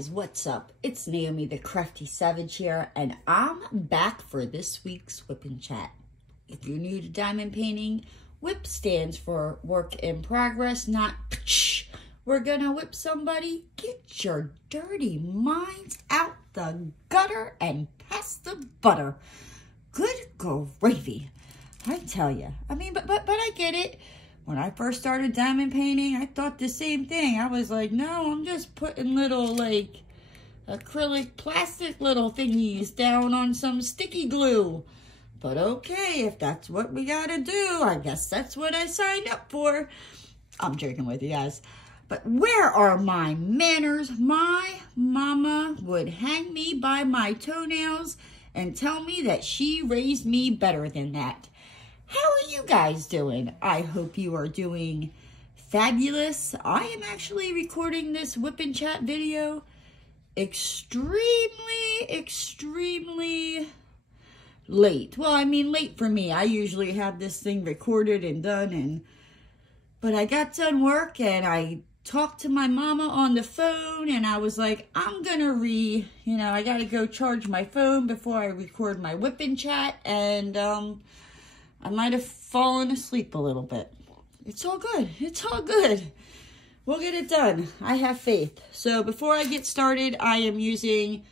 guys, what's up? It's Naomi the Crafty Savage here, and I'm back for this week's Wip Chat. If you're new to diamond painting, WIP stands for work in progress, not psh, we're gonna whip somebody. Get your dirty minds out the gutter and pass the butter. Good gravy, I tell you. I mean, but I get it. When I first started diamond painting, I thought the same thing. I was like, no, I'm just putting little, like, acrylic plastic little thingies down on some sticky glue. But okay, if that's what we gotta do, I guess that's what I signed up for. I'm joking with you guys. But where are my manners? My mama would hang me by my toenails and tell me that she raised me better than that. How are you guys doing? I hope you are doing fabulous. I am actually recording this Wip Chat video extremely late. Well, I mean late for me. I usually have this thing recorded and done, but I got done work and I talked to my mama on the phone and I was like, I'm gonna I gotta go charge my phone before I record my Wip Chat, and I might have fallen asleep a little bit. It's all good. It's all good. We'll get it done. I have faith. So before I get started, I am using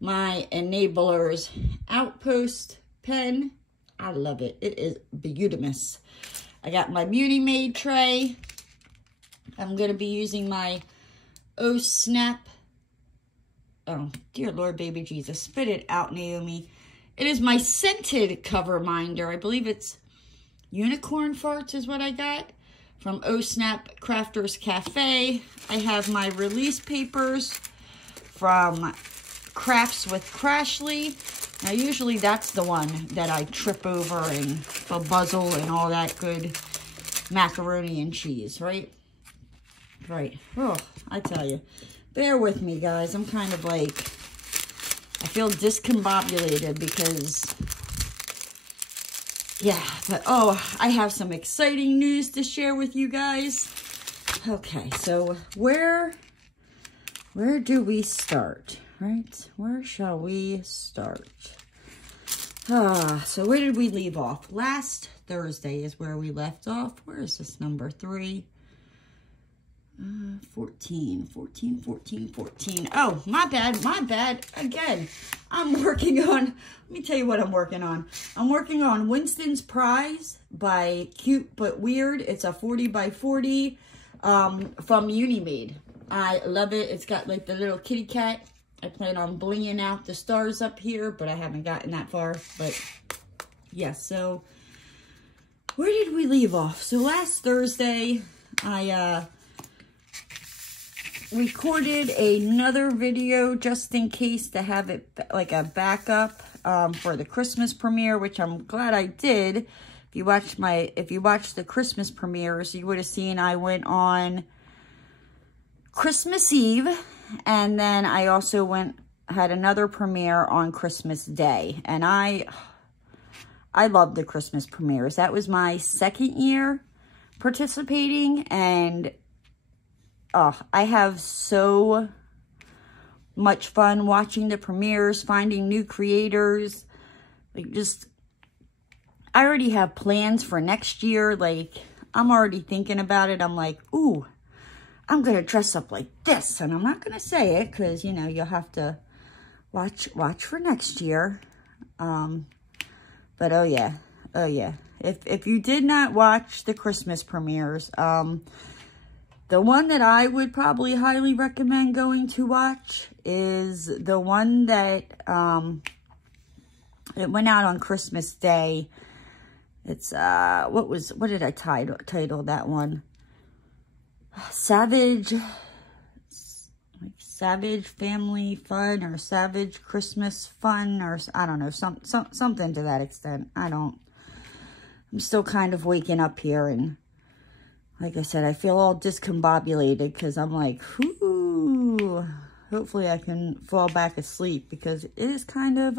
my Enablers Outpost pen. I love it. It is beautiful. I got my Munimade tray. I'm going to be using my Oh Snap. Oh, dear Lord, baby Jesus. Spit it out, Naomi. It is my scented Coverminder. I believe it's Unicorn Farts is what I got from Oh Snap Crafters Cafe. I have my release papers from Crafts with Crashley. Now, usually that's the one that I trip over and bebuzzle and all that good macaroni and cheese, right? Right. Oh, I tell you. Bear with me, guys. I'm kind of like, I feel discombobulated because, yeah, but oh, I have some exciting news to share with you guys. Okay, so where do we start, right? Where shall we start? So where did we leave off? Last Thursday is where we left off. Where is this number? 3? 14. Oh, my bad. Again, I'm working on, let me tell you what I'm working on. I'm working on Winston's Prize by Cute But Weird. It's a 40 by 40 from Munimade. I love it. It's got like the little kitty cat. I plan on blinging out the stars up here, but I haven't gotten that far. But yeah, so where did we leave off? So last Thursday, I recorded another video just in case to have it like a backup for the Christmas premiere, which I'm glad I did. If you watched the Christmas premieres, you would have seen I went on Christmas Eve, and then I also had another premiere on Christmas Day, and I love the Christmas premieres. That was my second year participating, and oh, I have so much fun watching the premieres, finding new creators. Like, just, I already have plans for next year. Like, I'm already thinking about it. I'm like, ooh, I'm going to dress up like this. And I'm not going to say it because, you know, you'll have to watch for next year. But, oh, yeah. If you did not watch the Christmas premieres, the one that I would probably highly recommend going to watch is the one that it went out on Christmas Day. It's what did I title that one? Savage Family Fun, or Savage Christmas Fun, or I don't know, something to that extent. I'm still kind of waking up here, and like I said, I feel all discombobulated because I'm like, ooh, hopefully I can fall back asleep because it is kind of,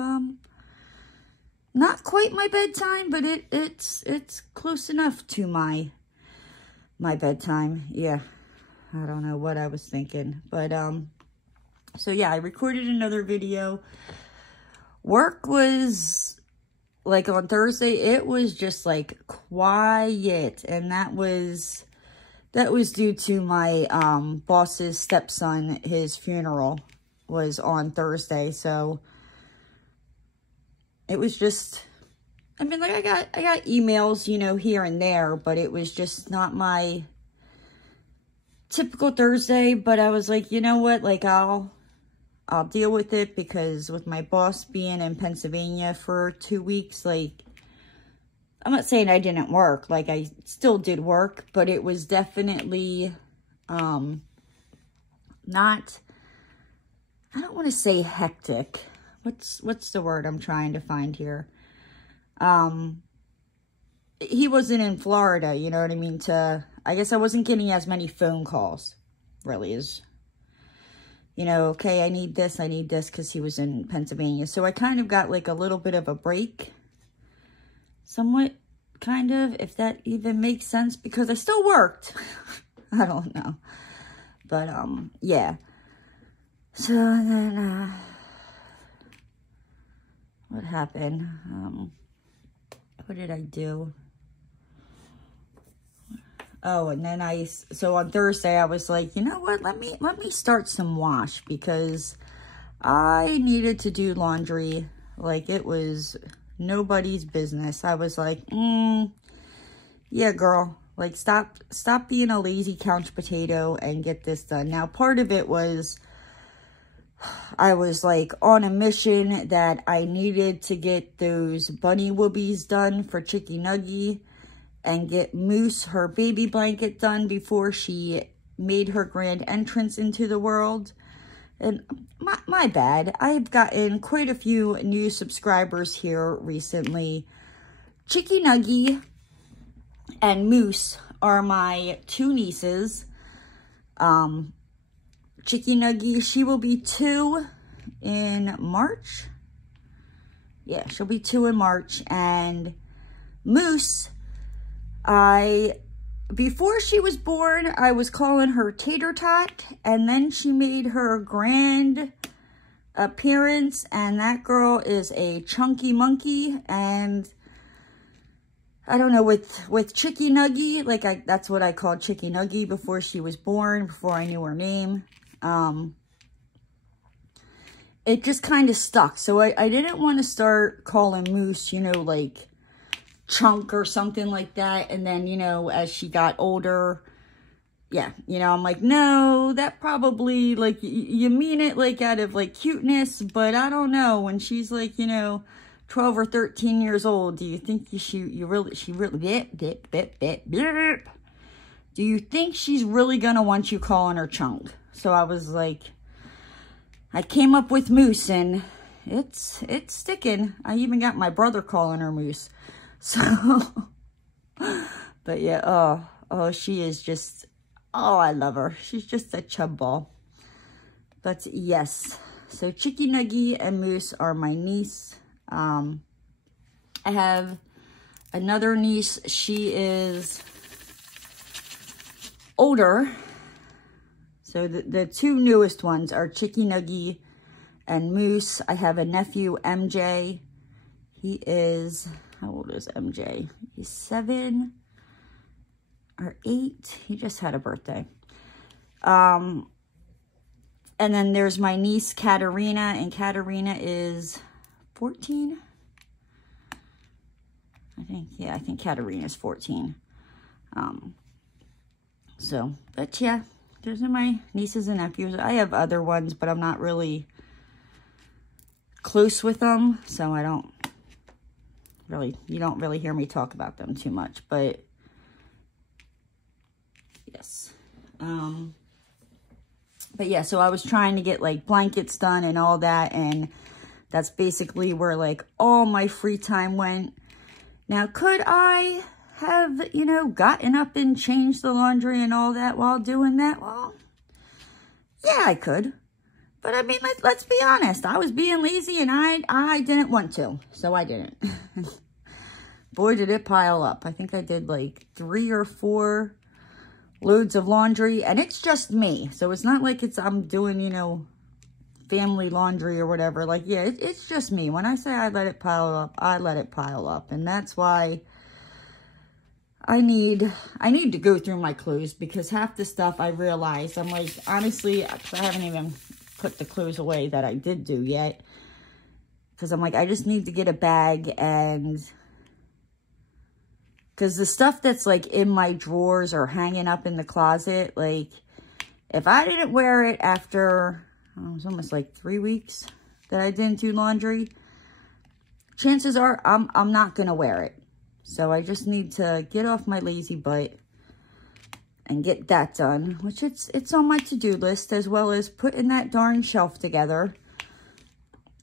not quite my bedtime, but it's close enough to my bedtime. Yeah, I don't know what I was thinking, but So yeah, I recorded another video. Work was, like on Thursday, it was just like quiet. And that was due to my boss's stepson. His funeral was on Thursday. So it was just, I mean, like I got emails, you know, here and there, but it was just not my typical Thursday. But I was like, you know what, like I'll deal with it, because with my boss being in Pennsylvania for 2 weeks, like, I'm not saying I didn't work, like I still did work, but it was definitely not, I don't want to say hectic. What's the word I'm trying to find here? He wasn't in Florida, you know what I mean? I guess I wasn't getting as many phone calls, really, as, you know, okay, I need this, because he was in Pennsylvania. So I kind of got like a little bit of a break. Somewhat, kind of, if that even makes sense, because I still worked. I don't know. But, yeah. So then, what happened? What did I do? Oh, and then so on Thursday, I was like, you know what, let me start some wash, because I needed to do laundry like it was nobody's business. I was like, yeah, girl, like stop being a lazy couch potato and get this done. Now, part of it was, I was like on a mission that I needed to get those bunny woobies done for Chicky Nuggy, and get Moose her baby blanket done before she made her grand entrance into the world. And my bad, I've gotten quite a few new subscribers here recently. Chicky Nuggy and Moose are my 2 nieces. Chicky Nuggy, she will be 2 in March. Yeah, she'll be 2 in March. And Moose, before she was born, I was calling her Tater Tot, and then she made her grand appearance, and that girl is a chunky monkey. And I don't know, with Chicky Nuggy, like that's what I called Chicky Nuggy before she was born, before I knew her name. It just kind of stuck. So I didn't want to start calling Moose, you know, like Chunk or something like that. And then, you know, as she got older, yeah, you know, I'm like, no, that probably, like, you mean it like out of like cuteness, but I don't know, when she's like, you know, 12 or 13 years old, do you think do you think she's really gonna want you calling her Chunk? So I was like, I came up with Moose, and it's sticking. I even got my brother calling her Moose. So, but yeah, oh, she is just, oh, I love her. She's just a chub ball. But yes, so Chicky Nuggy and Moose are my niece. I have another niece. She is older. So the 2 newest ones are Chicky Nuggy and Moose. I have a nephew, MJ. He is, how old is MJ? He's 7 or 8. He just had a birthday. And then there's my niece, Katerina, and Katerina is 14. I think Katerina's 14. So, but yeah, those are my nieces and nephews. I have other ones, but I'm not really close with them, so I don't really, you don't really hear me talk about them too much, but yes. But yeah, so I was trying to get like blankets done and all that, and that's basically where like all my free time went. Now, could I have, you know, gotten up and changed the laundry and all that while doing that? Well, yeah, I could. But I mean, let's be honest. I was being lazy, and I didn't want to, so I didn't. Boy, did it pile up. I think I did like 3 or 4 loads of laundry, and it's just me. So it's not like I'm doing, you know, family laundry or whatever. Like, yeah, it's just me. When I say I let it pile up, I let it pile up. And that's why I need to go through my clothes, because half the stuff I realize, I'm like, honestly, I haven't even put the clothes away that I did do yet. Because I'm like, I just need to get a bag, and because the stuff that's like in my drawers or hanging up in the closet, like if I didn't wear it after, oh, it was almost like 3 weeks that I didn't do laundry, chances are I'm not going to wear it. So I just need to get off my lazy butt and get that done, which it's on my to-do list, as well as putting that darn shelf together.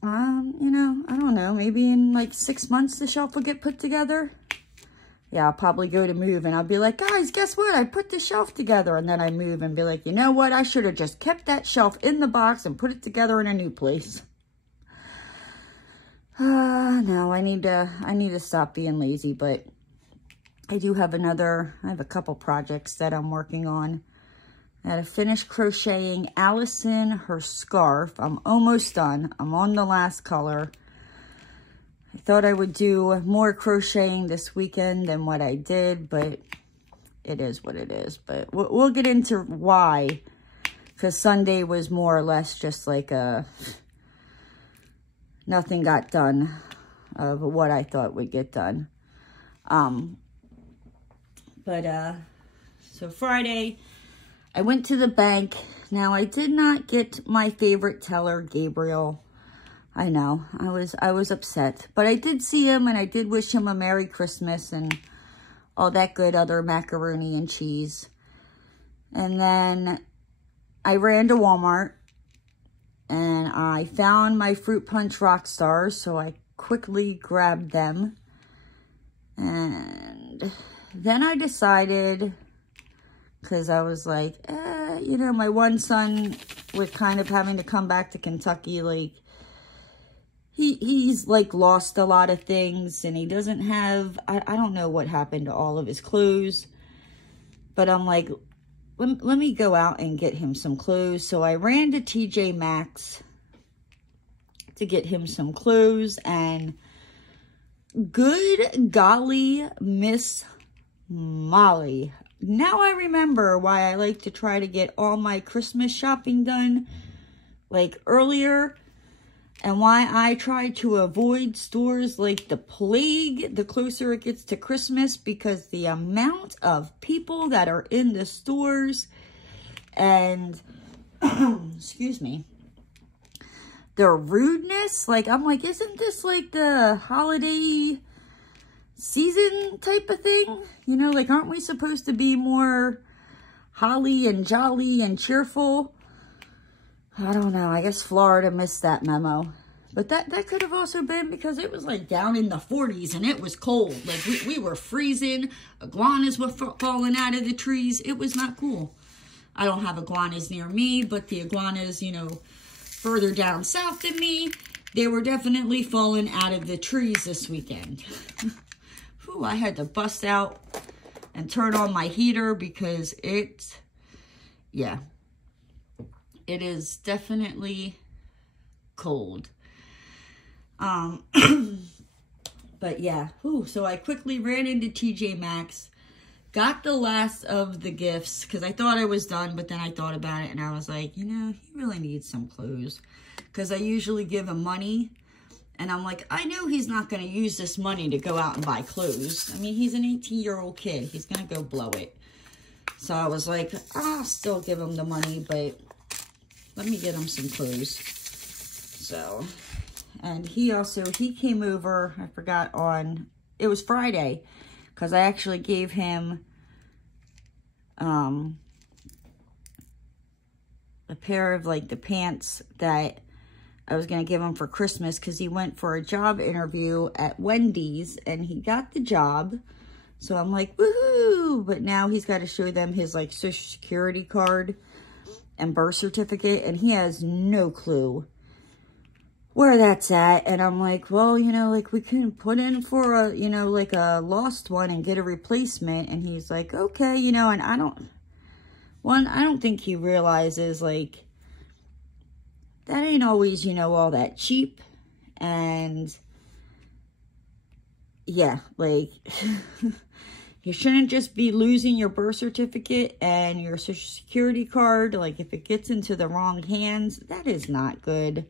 You know, I don't know, maybe in like 6 months the shelf will get put together. Yeah, I'll probably go to move and I'll be like, guys, guess what? I put the shelf together. And then I move and be like, you know what? I should have just kept that shelf in the box and put it together in a new place. No, I need to stop being lazy, but I do have I have a couple projects that I'm working on. I had to finish crocheting Allison her scarf. I'm almost done. I'm on the last color. I thought I would do more crocheting this weekend than what I did, but it is what it is. But we'll get into why, because Sunday was more or less just like nothing got done of what I thought would get done. So Friday, I went to the bank. Now, I did not get my favorite teller, Gabriel. I know, I was upset. But I did see him, and I did wish him a Merry Christmas and all that good other macaroni and cheese. And then I ran to Walmart, and I found my Fruit Punch Rockstars, so I quickly grabbed them. And then I decided, because I was like, you know, my one son, with kind of having to come back to Kentucky, like, he's like lost a lot of things, and he doesn't have, I don't know what happened to all of his clothes, but I'm like, let me go out and get him some clothes. So I ran to TJ Maxx to get him some clothes, and good golly, Miss Molly. Now I remember why I like to try to get all my Christmas shopping done like earlier, and why I try to avoid stores like the plague the closer it gets to Christmas, because the amount of people that are in the stores and, excuse me, their rudeness, like, I'm like, isn't this like the holiday season type of thing? You know, like, aren't we supposed to be more holly and jolly and cheerful? I don't know. I guess Florida missed that memo. But that could have also been because it was like down in the 40s and it was cold. Like we were freezing. Iguanas were falling out of the trees. It was not cool. I don't have iguanas near me, but the iguanas, you know, further down south than me, they were definitely falling out of the trees this weekend. Whew, I had to bust out and turn on my heater because it is definitely cold. But yeah, so I quickly ran into TJ Maxx, got the last of the gifts because I thought I was done, but then I thought about it and I was like, you know, he really needs some clothes, because I usually give him money and I'm like, I know he's not going to use this money to go out and buy clothes. I mean, he's an 18-year-old kid. He's going to go blow it. So I was like, I'll still give him the money, but let me get him some clothes. So, and he came over, I forgot it was Friday, because I actually gave him a pair of like the pants that I was going to give him for Christmas, because he went for a job interview at Wendy's and he got the job. So I'm like, woohoo! But now he's got to show them his like Social Security card and birth certificate, and he has no clue where that's at. And I'm like, well, you know, like we can put in for a, you know, like a lost one and get a replacement. And he's like, okay, you know, and I don't think he realizes like that ain't always, you know, all that cheap. And yeah, like, you shouldn't just be losing your birth certificate and your social security card. Like, if it gets into the wrong hands, that is not good.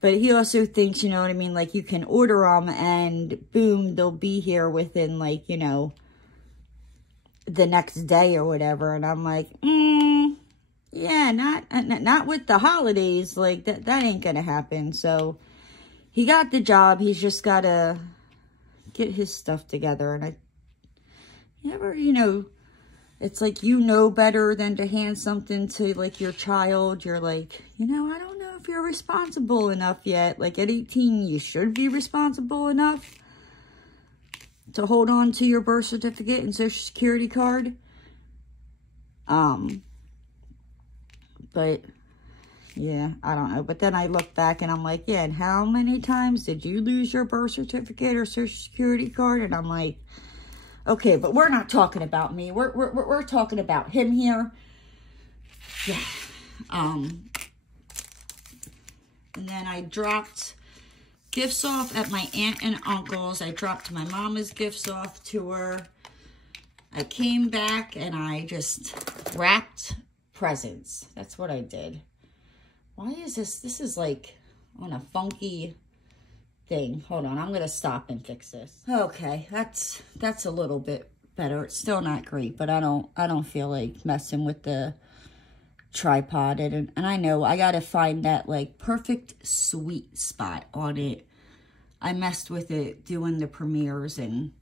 But he also thinks, you know what I mean, like, you can order them and boom, they'll be here within, like, you know, the next day or whatever. And I'm like, yeah, not with the holidays. Like, that ain't gonna happen. So he got the job. He's just gotta get his stuff together. And you know, it's like, you know better than to hand something to, like, your child. You're like, you know, I don't know if you're responsible enough yet. Like, at 18, you should be responsible enough to hold on to your birth certificate and social security card. But yeah, I don't know. But then I look back and I'm like, yeah, and how many times did you lose your birth certificate or social security card? And I'm like, okay, but we're not talking about me. We're talking about him here. Yeah. And then I dropped gifts off at my aunt and uncle's. I dropped my mama's gifts off to her. I came back and I just wrapped presents. That's what I did. Why is this? This is like on a funky thing. Hold on, I'm going to stop and fix this. Okay, that's a little bit better. It's still not great, but I don't feel like messing with the tripod. And I know I got to find that, like, perfect sweet spot on it. I messed with it doing the premieres, and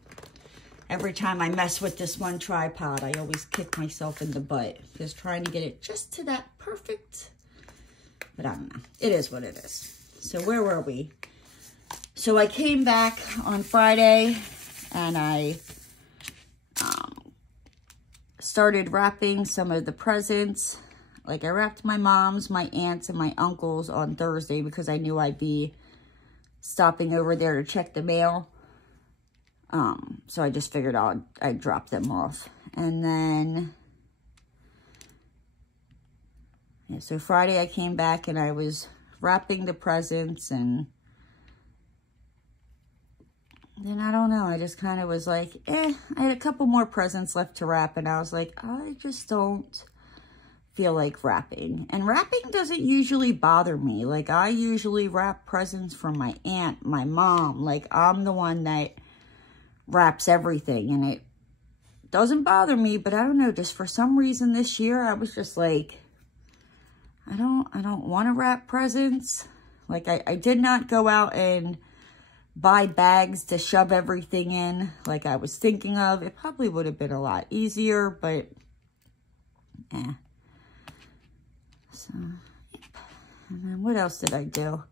every time I mess with this one tripod, I always kick myself in the butt. Just trying to get it just to that perfect. But I don't know. It is what it is. So where were we? So I came back on Friday and I started wrapping some of the presents. Like, I wrapped my mom's, my aunt's, and my uncle's on Thursday because I knew I'd be stopping over there to check the mail. So I just figured I'd drop them off. And then, yeah, so Friday I came back and I was wrapping the presents, and then I don't know, I just kind of was like, I had a couple more presents left to wrap, and I was like, I just don't feel like wrapping. And wrapping doesn't usually bother me. Like, I usually wrap presents for my aunt, my mom. Like, I'm the one that wraps everything, and it doesn't bother me. But I don't know, just for some reason this year, I was just like, I don't want to wrap presents. Like, I did not go out and buy bags to shove everything in like I was thinking of. It probably would have been a lot easier, but so, yep. And then what else did I do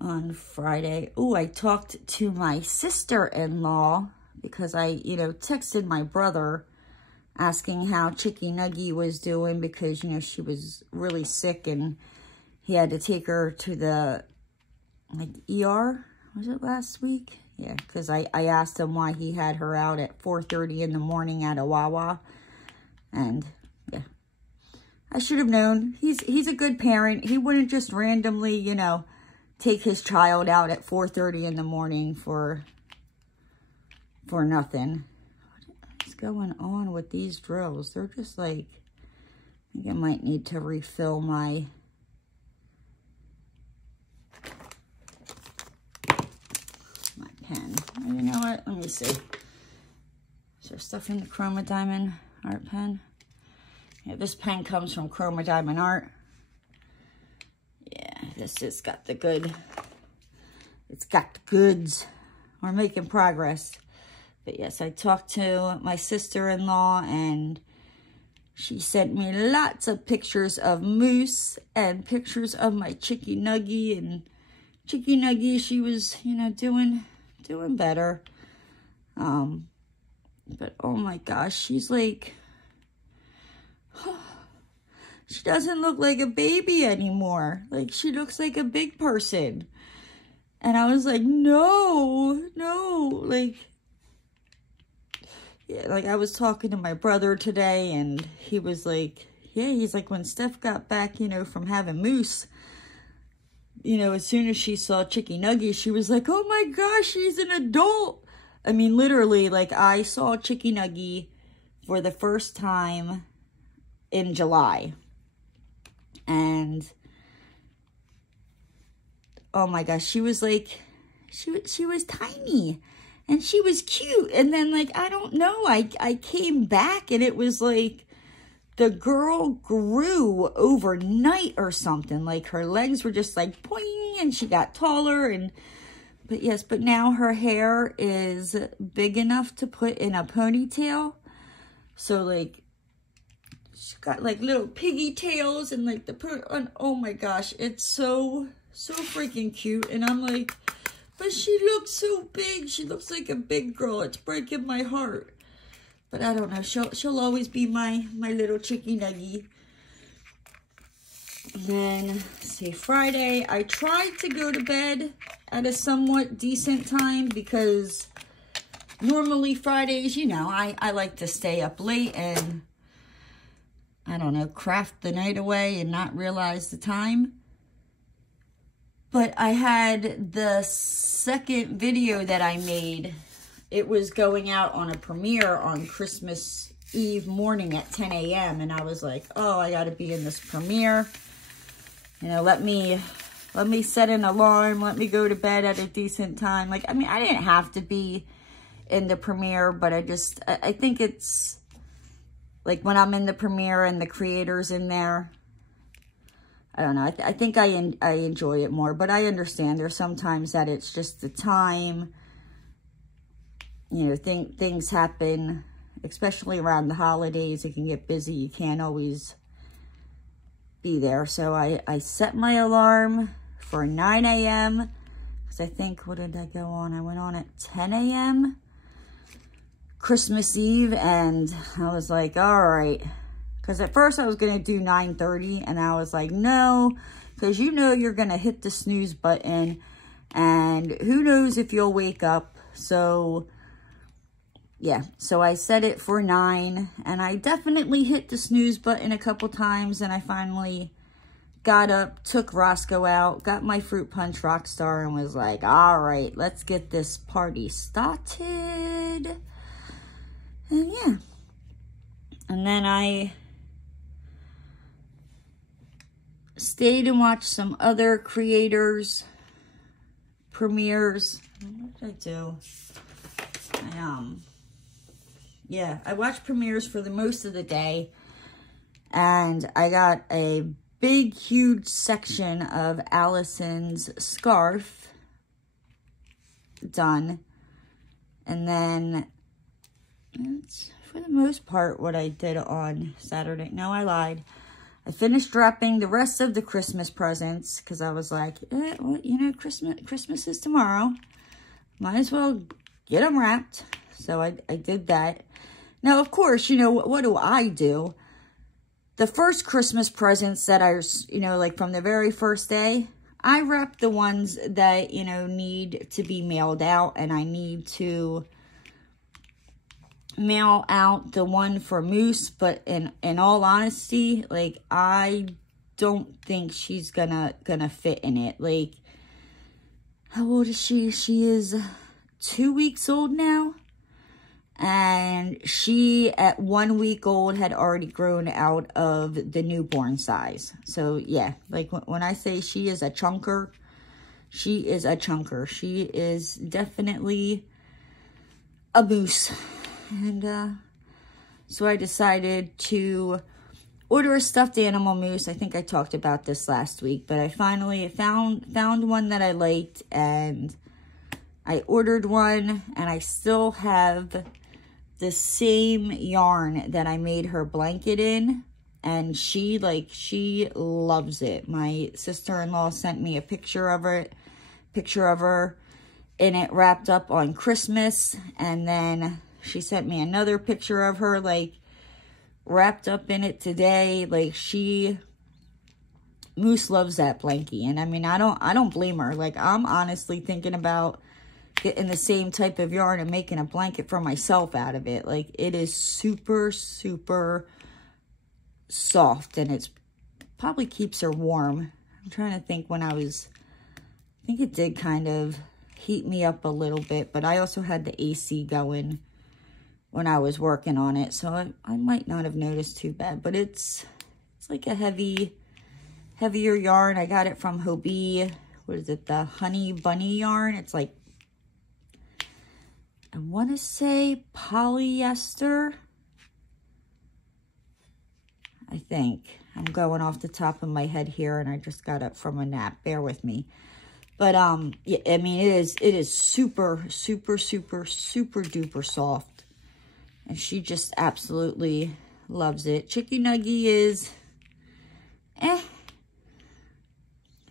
on Friday? Oh, I talked to my sister-in-law because I, you know, texted my brother asking how Chicky Nuggy was doing because, you know, she was really sick and he had to take her to the, like, ER. Was it last week? Yeah, because I asked him why he had her out at 4:30 in the morning at a Wawa. And, yeah. I should have known. He's a good parent. He wouldn't just randomly, you know, take his child out at 4:30 in the morning for nothing. What is going on with these drills? They're just like, I think I might need to refill my pen. You know what? Let me see. Is there stuff in the Chroma Diamond art pen? Yeah, this pen comes from Chroma Diamond Art. Yeah, this has got the good. It's got the goods. We're making progress. But yes, I talked to my sister-in-law and she sent me lots of pictures of Moose and pictures of my Chicky Nuggy. And Chicky Nuggy, she was, you know, doing better. But oh my gosh, she's like, she doesn't look like a baby anymore. Like, she looks like a big person. And I was like, no, like, yeah, like I was talking to my brother today and he was like, yeah, he's like, when Steph got back, you know, from having Moose, you know, as soon as she saw Chicky Nuggy, she was like, oh my gosh, she's an adult. I mean, literally, like, I saw Chicky Nuggy for the first time in July. And, oh my gosh, she was like, she was tiny. And she was cute. And then, like, I don't know, I came back and it was like, the girl grew overnight or something. Like, her legs were just like, boing, and she got taller. And, but yes, but now her hair is big enough to put in a ponytail. So, like, she's got, like, little piggy tails and, like, oh my gosh, it's so freaking cute. And I'm like, but she looks so big. She looks like a big girl. It's breaking my heart. But I don't know. She'll always be my little Chicky Nuggy. And then, say Friday, I tried to go to bed at a somewhat decent time because normally Fridays, you know, I like to stay up late and, I don't know, craft the night away and not realize the time. But I had the second video that I made. It was going out on a premiere on Christmas Eve morning at 10 a.m. And I was like, oh, I got to be in this premiere. You know, let me set an alarm. Let me go to bed at a decent time. Like, I mean, I didn't have to be in the premiere, but I think it's like when I'm in the premiere and the creators in there, I don't know. I think I enjoy it more, but I understand there's sometimes that it's just the time. You know, things happen, especially around the holidays. It can get busy. You can't always be there. So I set my alarm for 9 a.m. Because I think, what did I go on? I went on at 10 a.m. Christmas Eve. And I was like, all right. Because at first I was going to do 9:30. And I was like, no. Because you know you're going to hit the snooze button. And who knows if you'll wake up. So yeah, so I set it for 9, and I definitely hit the snooze button a couple times, and I finally got up, took Roscoe out, got my fruit punch Rockstar, and was like, all right, let's get this party started. And yeah, and then I stayed and watched some other creators' premieres. What did I do? Yeah, I watched premieres for the most of the day, and I got a big, huge section of Allison's scarf done, and then that's for the most part what I did on Saturday. No, I lied. I finished wrapping the rest of the Christmas presents, because I was like, well, you know, Christmas is tomorrow. Might as well get them wrapped. So I did that. Now, of course, you know, what do I do? The first Christmas presents that I, you know, like from the very first day, I wrap the ones that, you know, need to be mailed out. And I need to mail out the one for Moose. But in all honesty, like, I don't think she's gonna fit in it. Like, how old is she? She is 2 weeks old now. And she, at 1 week old, had already grown out of the newborn size. So, yeah, like when I say she is a chunker, she is a chunker. She is definitely a moose. And so I decided to order a stuffed animal moose. I think I talked about this last week, but I finally found one that I liked, and I ordered one, and I still have the same yarn that I made her blanket in, and she loves it. My sister-in-law sent me a picture of her in it wrapped up on Christmas, and then she sent me another picture of her like wrapped up in it today. Like, Moose loves that blankie, and I mean, I don't blame her. Like, I'm honestly thinking about getting the same type of yarn and making a blanket for myself out of it. Like, it is super, super soft, and it's probably keeps her warm. I'm trying to think when I think it did kind of heat me up a little bit, but I also had the AC going when I was working on it, so I might not have noticed too bad, but it's like a heavier yarn. I got it from Hobie. What is it? The Honey Bunny yarn. It's like, I want to say polyester. I think. I'm going off the top of my head here, and I just got up from a nap. Bear with me. But, yeah, I mean, it is super, super, super, super duper soft. And she just absolutely loves it. Chicky Nuggy is, I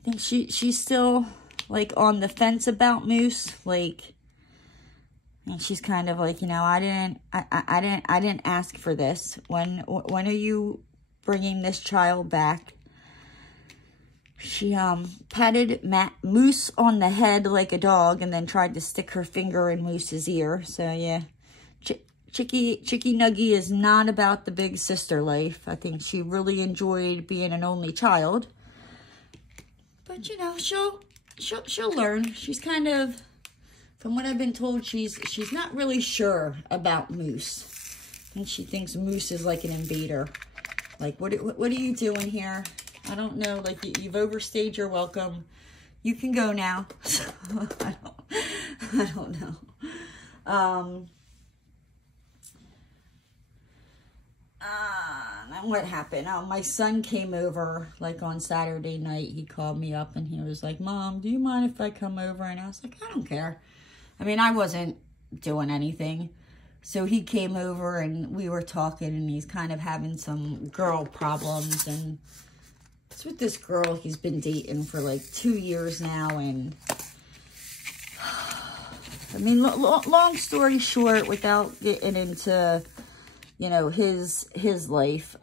think she's still, like, on the fence about Moose. Like, and she's kind of like, you know, I didn't ask for this. When are you bringing this child back? She patted Moose on the head like a dog, and then tried to stick her finger in Moose's ear. So yeah, Chicky Nuggy is not about the big sister life. I think she really enjoyed being an only child. But you know, she'll learn. She's kind of, from what I've been told, she's not really sure about Moose. And she thinks Moose is like an invader. Like, what are you doing here? I don't know. Like, you've overstayed your welcome. You can go now. I don't know. What happened? My son came over, like, on Saturday night. He called me up, and he was like, Mom, do you mind if I come over? And I was like, I don't care. I mean, I wasn't doing anything. So he came over, and we were talking, and he's kind of having some girl problems, and it's with this girl he's been dating for like 2 years now. And I mean, long story short, without getting into, you know, his life,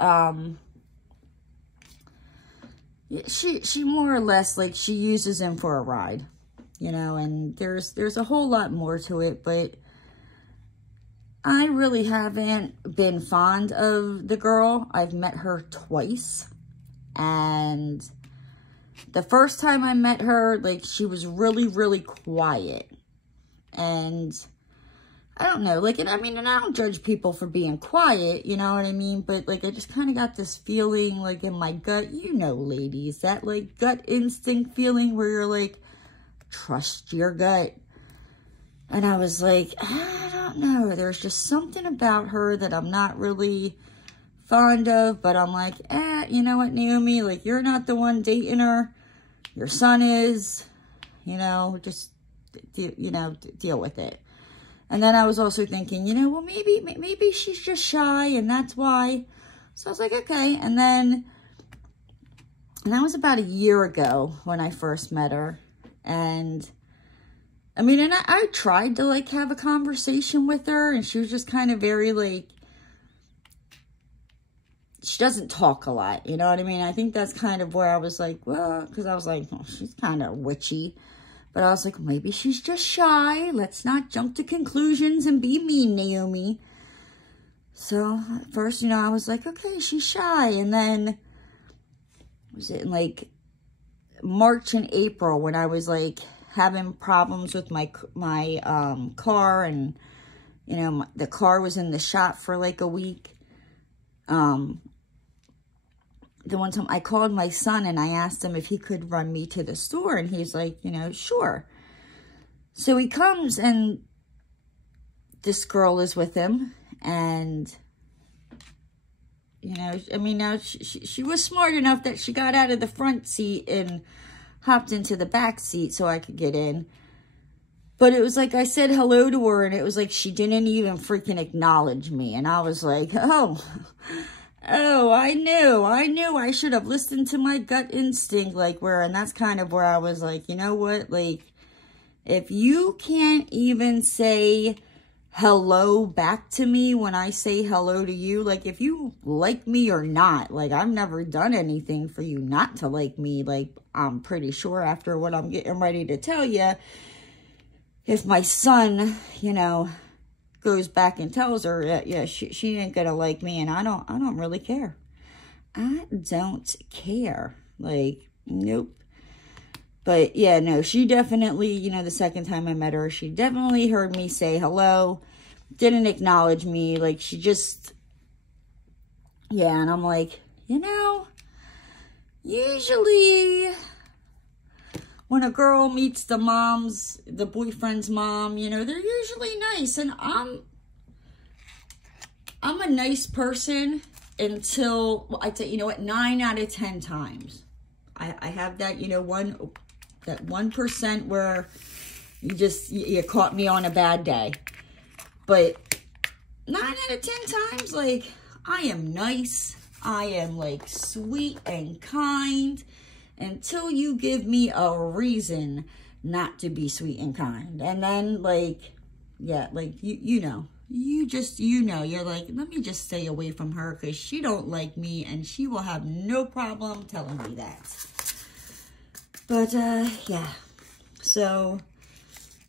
she more or less, like, she uses him for a ride, you know, and there's a whole lot more to it, but I really haven't been fond of the girl. I've met her twice, and the first time I met her, like, she was really, really quiet, and I don't know, like, and I mean, and I don't judge people for being quiet, you know what I mean, but, like, I just kind of got this feeling, like, in my gut, you know, ladies, that, like, gut instinct feeling where you're like, trust your gut. And I was like, I don't know, there's just something about her that I'm not really fond of, but I'm like, you know what, Naomi, like, you're not the one dating her, your son is, you know, just, you know, deal with it. And then I was also thinking, you know, well, maybe she's just shy, and that's why. So I was like, okay. And that was about a year ago when I first met her. And I mean, and I tried to, like, have a conversation with her, and she was just kind of very, like, she doesn't talk a lot, you know what I mean? I think that's kind of where I was like, well, because I was like, oh, she's kind of witchy. But I was like, maybe she's just shy. Let's not jump to conclusions and be mean, Naomi. So at first, you know, I was like, okay, she's shy. And then, was it in, like, March and April when I was, like, having problems with my car, and, you know, the car was in the shop for like a week. The one time I called my son and I asked him if he could run me to the store, and he's like, you know, sure. So he comes, and this girl is with him, and, you know, I mean, now she was smart enough that she got out of the front seat and hopped into the back seat so I could get in. But it was like I said hello to her, and it was like she didn't even freaking acknowledge me. And I was like, oh, I knew I should have listened to my gut instinct, like, and that's kind of where I was like, you know what, like, if you can't even say hello back to me when I say hello to you, like, if you like me or not, like, I've never done anything for you not to like me. Like, I'm pretty sure after what I'm getting ready to tell you, if my son, you know, goes back and tells her, yeah, she ain't gonna like me, and I don't really care. I don't care. Like, nope. But yeah, no, she definitely, you know, the second time I met her, she definitely heard me say hello, didn't acknowledge me. Like, she just, yeah, and I'm like, you know, usually when a girl meets the boyfriend's mom, you know, they're usually nice. And I'm a nice person until, well, I'd say, you know what, 9 out of 10 times. I have that, you know, that 1% where you caught me on a bad day. But 9 out of 10 times, like, I am nice. I am, like, sweet and kind until you give me a reason not to be sweet and kind. And then, like, yeah, like, you know. You're like, let me just stay away from her because she don't like me and she will have no problem telling me that. But, yeah. So,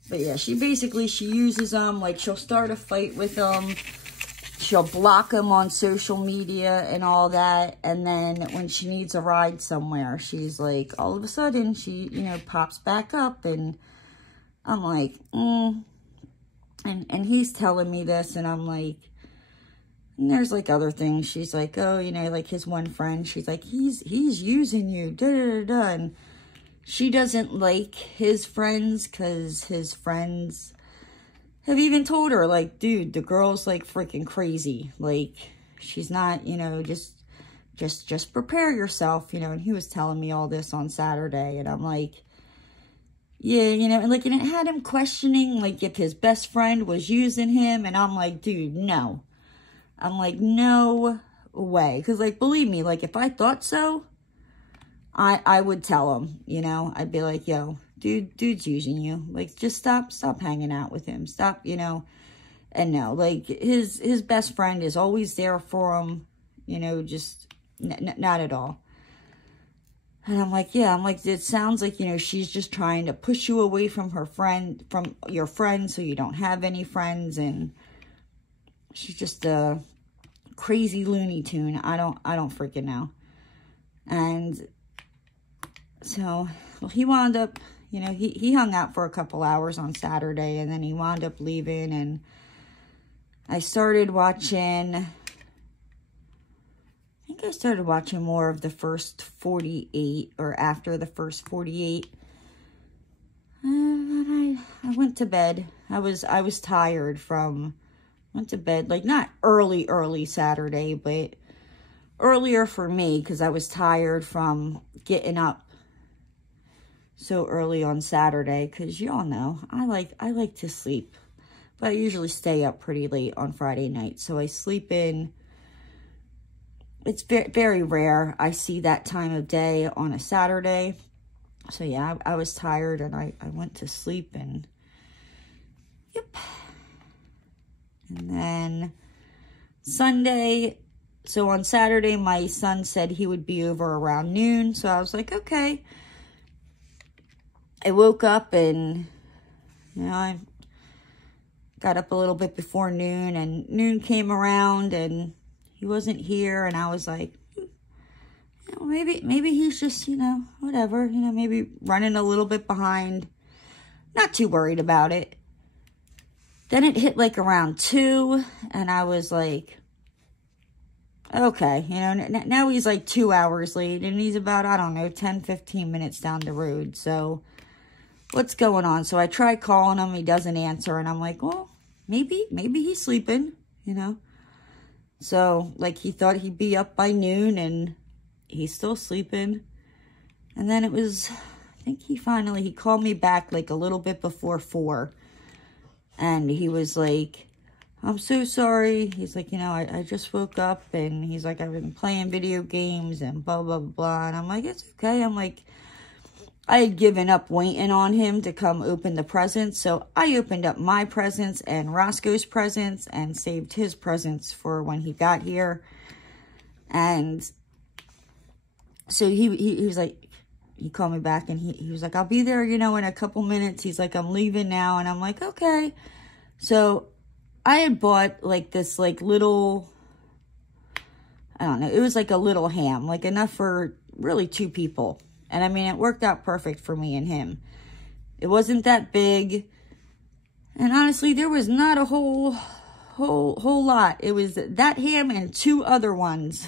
but yeah, she uses them, like, she'll start a fight with them. She'll block them on social media and all that. And then when she needs a ride somewhere, she's like, all of a sudden, she, you know, pops back up. And I'm like, And he's telling me this, and I'm like, and there's like other things. She's like, oh, you know, like his one friend, she's like, he's using you, da-da-da-da. And she doesn't like his friends because his friends have even told her, like, dude, the girl's like freaking crazy. Like, she's not, you know, just prepare yourself, you know. And he was telling me all this on Saturday, and I'm like, yeah, you know, and like, and it had him questioning, like, if his best friend was using him, and I'm like, dude, no. I'm like, no way. Because, like, believe me, like, if I thought so, I would tell him, you know. I'd be like, yo, dude's using you. Like, just stop hanging out with him. Stop, you know. And no, like, his best friend is always there for him, you know, just not at all. And I'm like, yeah, I'm like, it sounds like, you know, she's just trying to push you away from your friend so you don't have any friends. And she's just a crazy Looney Tune. I don't freaking know. And so, well, he wound up, you know, he hung out for a couple hours on Saturday, and then he wound up leaving. And I started watching more of the first 48, or after the first 48. And I went to bed. I was tired went to bed, like, not early Saturday, but earlier for me, because I was tired from getting up so early on Saturday, because y'all know, I like to sleep, but I usually stay up pretty late on Friday night, so I sleep in. It's very rare I see that time of day on a Saturday. So yeah, I was tired, and I went to sleep, and yep. And then Sunday, so on Saturday, my son said he would be over around noon. So I was like, okay. I woke up, and, you know, I got up a little bit before noon, and noon came around, and he wasn't here, and I was like, you know, maybe he's just, you know, whatever, you know, maybe running a little bit behind. Not too worried about it. Then it hit like around 2, and I was like, okay, you know, now he's like 2 hours late, and he's about, I don't know, 10, 15 minutes down the road. So what's going on? So I try calling him, he doesn't answer, and I'm like, well, maybe he's sleeping, you know. So, like, he thought he'd be up by noon, and he's still sleeping. And then it was, I think he called me back, like, a little bit before 4. And he was like, I'm so sorry. He's like, you know, I just woke up, and he's like, I've been playing video games and blah, blah, blah. And I'm like, it's okay. I'm like, I had given up waiting on him to come open the presents. So I opened up my presents and Roscoe's presents and saved his presents for when he got here. And so he was like, he called me back, and he was like, I'll be there, you know, in a couple minutes. He's like, I'm leaving now. And I'm like, okay. So I had bought like this like little, I don't know, it was like a little ham, like enough for really 2 people. And I mean, it worked out perfect for me and him. It wasn't that big. And honestly, there was not a whole lot. It was that ham and 2 other ones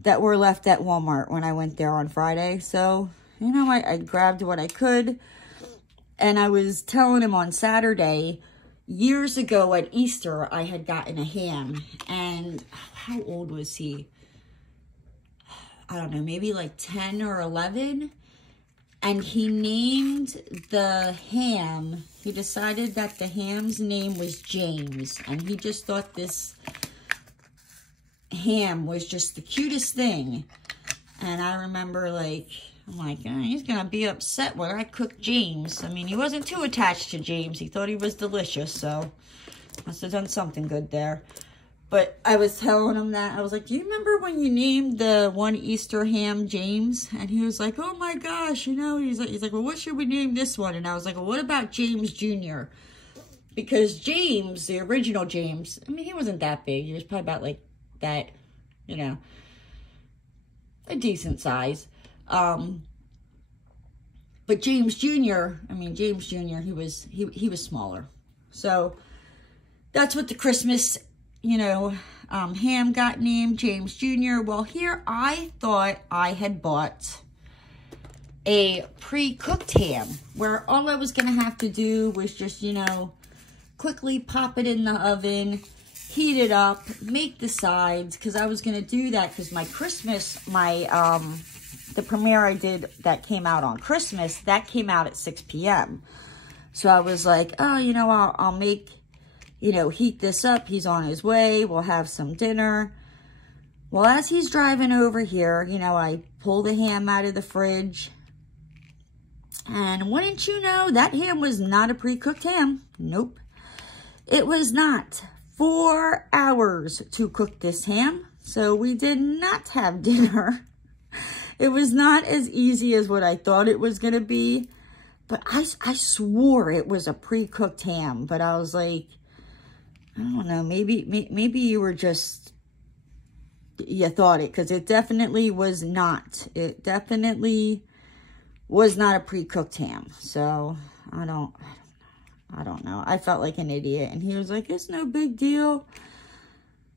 that were left at Walmart when I went there on Friday. So, you know, I grabbed what I could. And I was telling him on Saturday, years ago at Easter, I had gotten a ham. And how old was he? I don't know, maybe like 10 or 11. And he named the ham, he decided that the ham's name was James. And he just thought this ham was just the cutest thing. And I remember, like, I'm like, oh, he's going to be upset when I cook James. I mean, he wasn't too attached to James. He thought he was delicious, so must have done something good there. But I was telling him that. I was like, do you remember when you named the one Easter ham James? And he was like, oh my gosh, you know, he's like, well, what should we name this one? And I was like, well, what about James Jr.? Because James, the original James, I mean, he wasn't that big. He was probably about like that, you know, a decent size. But James Jr., I mean, James Jr., he was smaller. So that's what the Christmas, you know, ham got named, James Jr. Well, here I thought I had bought a pre-cooked ham where all I was going to have to do was just, you know, quickly pop it in the oven, heat it up, make the sides, because I was going to do that because my Christmas, the premiere I did that came out on Christmas, that came out at 6 p.m. So I was like, oh, you know, I'll make, you know, heat this up. He's on his way. We'll have some dinner. Well, as he's driving over here, you know, I pull the ham out of the fridge. And wouldn't you know, that ham was not a pre-cooked ham. Nope. It was not. 4 hours to cook this ham. So we did not have dinner. It was not as easy as what I thought it was going to be. But I swore it was a pre-cooked ham. But I was like, I don't know, maybe you were just, you thought it, because it definitely was not. It definitely was not a pre-cooked ham. So, I don't know. I felt like an idiot. And he was like, it's no big deal.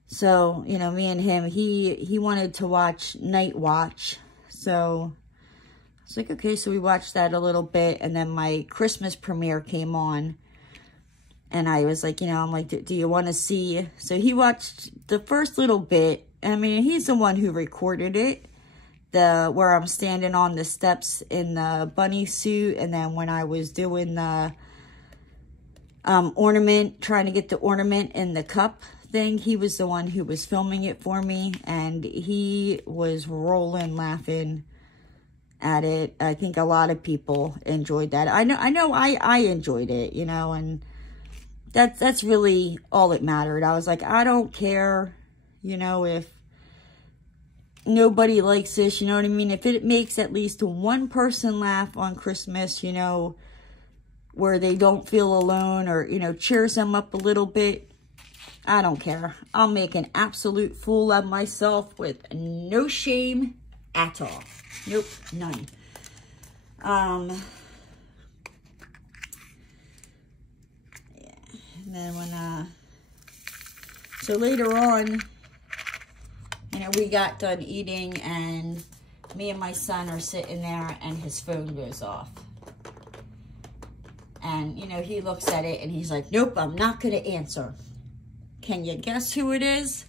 So, you know, me and him, he wanted to watch Night Watch. So, I was like, okay, so we watched that a little bit. And then my Christmas premiere came on. And I was like, you know, I'm like, do you want to see? So he watched the first little bit. I mean, he's the one who recorded it. Where I'm standing on the steps in the bunny suit. And then when I was doing the ornament, trying to get the ornament in the cup thing, he was the one who was filming it for me. And he was rolling, laughing at it. I think a lot of people enjoyed that. I know I enjoyed it, you know, and that's really all that mattered. I was like, I don't care, you know, if nobody likes this, you know what I mean? If it makes at least one person laugh on Christmas, you know, where they don't feel alone, or, you know, cheers them up a little bit, I don't care. I'll make an absolute fool of myself with no shame at all. Nope, none. And then when, so later on, you know, we got done eating and me and my son are sitting there and his phone goes off. And, you know, he looks at it and he's like, nope, I'm not going to answer. Can you guess who it is?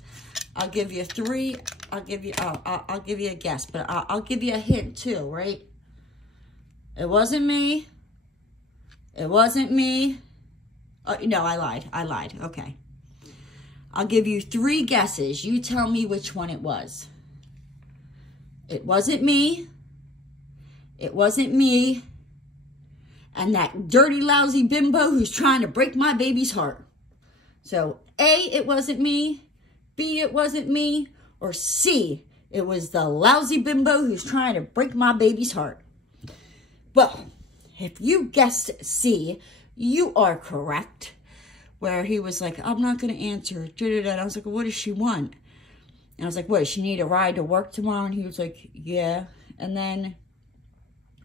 I'll give you 3. I'll give you a guess, but I'll give you a hint too, right? It wasn't me. It wasn't me. No, I lied. Okay. I'll give you 3 guesses. You tell me which one it was. It wasn't me. It wasn't me. And that dirty, lousy bimbo who's trying to break my baby's heart. So, A, it wasn't me. B, it wasn't me. Or C, it was the lousy bimbo who's trying to break my baby's heart. Well, if you guessed C, you are correct. Where he was like, I'm not going to answer. And I was like, well, what does she want? And I was like, what, does she need a ride to work tomorrow? And he was like, yeah. And then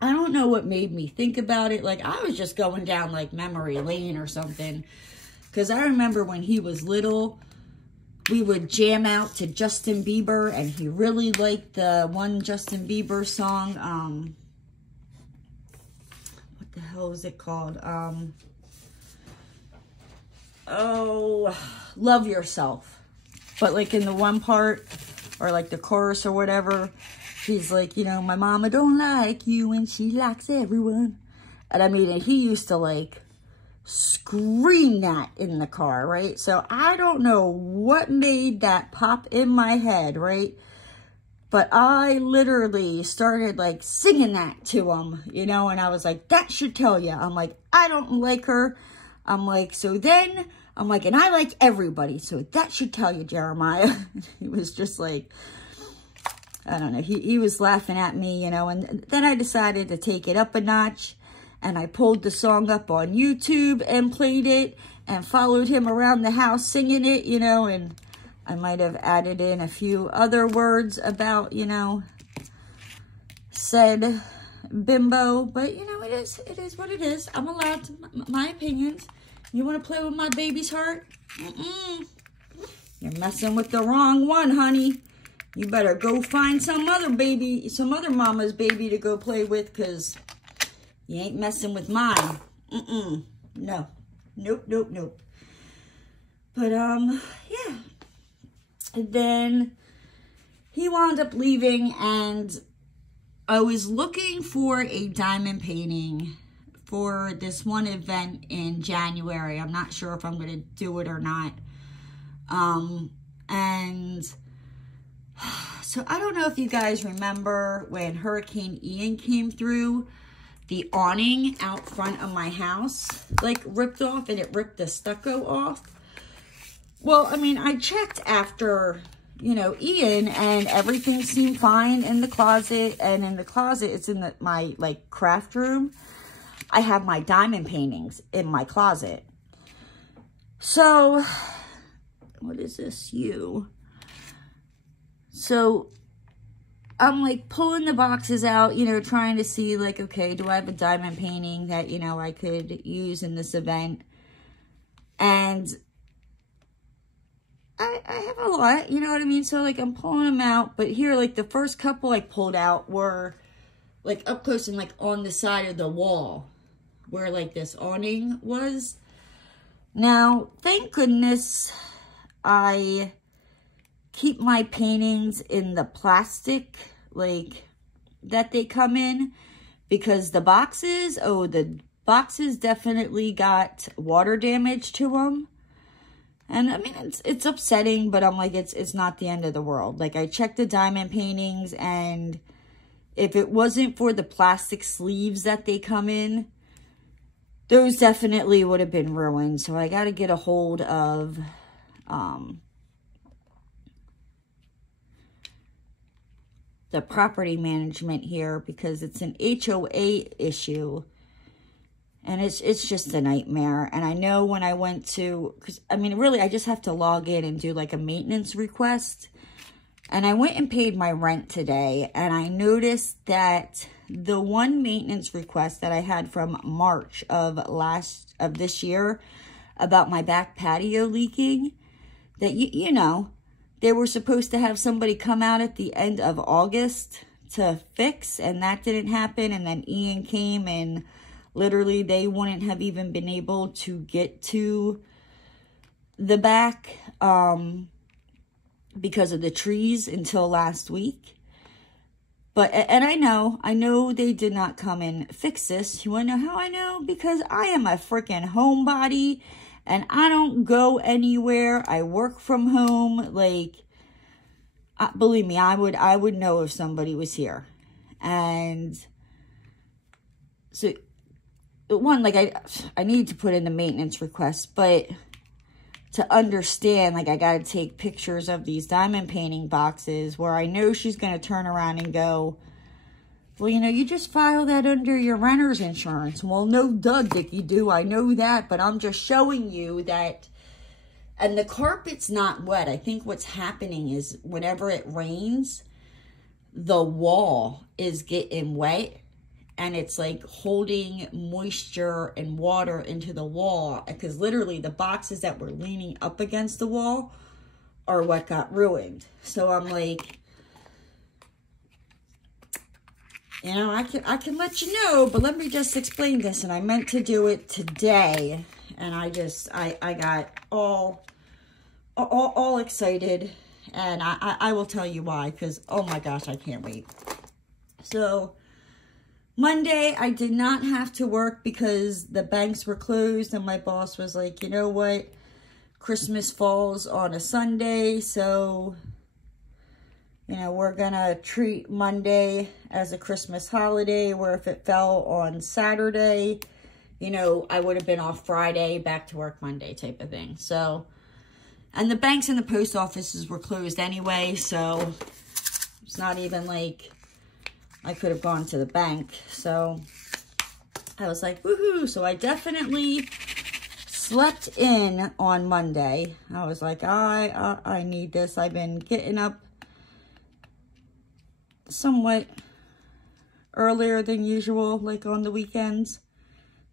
I don't know what made me think about it. Like, I was just going down like memory lane or something. Because I remember when he was little, we would jam out to Justin Bieber, and he really liked the one Justin Bieber song. What the hell is it called? Oh, Love Yourself. But like in the one part, or like the chorus or whatever, he's like, you know, my mama don't like you and she likes everyone. And I mean, and he used to like scream that in the car, right? So I don't know what made that pop in my head, right? But I literally started like singing that to him, you know, and I was like, that should tell you. I'm like, I don't like her. I'm like, so then, I'm like, and I like everybody. So that should tell you, Jeremiah. He was just like, I don't know. He was laughing at me, you know, and then I decided to take it up a notch. And I pulled the song up on YouTube and played it and followed him around the house singing it, you know, and I might have added in a few other words about, you know, said bimbo, but you know, it is what it is. I'm allowed to, my opinions. You want to play with my baby's heart? You're messing with the wrong one, honey. You better go find some other baby, some other mama's baby to go play with, because you ain't messing with mine. No. Nope. But, yeah. And then he wound up leaving, and I was looking for a diamond painting for this one event in January. I'm not sure if I'm going to do it or not. And so I don't know if you guys remember when Hurricane Ian came through, the awning out front of my house, like, ripped off, and it ripped the stucco off. Well, I mean, I checked after, you know, Ian, and everything seemed fine in the closet. And in the closet, it's in my, like, craft room. I have my diamond paintings in my closet. So, what is this? So, I'm like pulling the boxes out, you know, trying to see like, okay, do I have a diamond painting that, you know, I could use in this event? And I have a lot, you know what I mean? So like I'm pulling them out, but here, like the first couple I pulled out were like up close and like on the side of the wall where like this awning was. Now, thank goodness I keep my paintings in the plastic, like, that they come in, because the boxes definitely got water damage to them. And I mean, it's upsetting, but I'm like, it's not the end of the world. Like, I checked the diamond paintings, and if it wasn't for the plastic sleeves that they come in, those definitely would have been ruined. So I got to get a hold of the property management here, because it's an HOA issue, and it's just a nightmare. And I know when I went to, because I mean, really, I just have to log in and do like a maintenance request. And I went and paid my rent today, and I noticed that the one maintenance request that I had from March of this year about my back patio leaking, that you know, they were supposed to have somebody come out at the end of August to fix, and that didn't happen. And then Ian came, and literally they wouldn't have even been able to get to the back because of the trees until last week. But, and I know they did not come and fix this. You want to know how I know? Because I am a freaking homebody, and I don't go anywhere. I work from home. Like, believe me, I would know if somebody was here. And so, one, like, I need to put in the maintenance request, but to understand, like, I got to take pictures of these diamond painting boxes where I know she's going to turn around and go, well, you know, you just file that under your renter's insurance. Well, no, duh, Dickie do. I know that, but I'm just showing you that And the carpet's not wet. I think what's happening is whenever it rains, the wall is getting wet. And it's like holding moisture and water into the wall. Because literally the boxes that were leaning up against the wall are what got ruined. So I'm like, you know, I can let you know, but let me just explain this. And I meant to do it today. And I got all excited. And I will tell you why. Because, oh my gosh, I can't wait. So Monday, I did not have to work because the banks were closed, and my boss was like, you know what, Christmas falls on a Sunday, so, you know, we're going to treat Monday as a Christmas holiday, where if it fell on Saturday, you know, I would have been off Friday, back to work Monday type of thing. So, and the banks and the post offices were closed anyway, so it's not even like I could have gone to the bank. So I was like, woohoo. So I definitely slept in on Monday. I was like, I need this. I've been getting up somewhat earlier than usual, like on the weekends,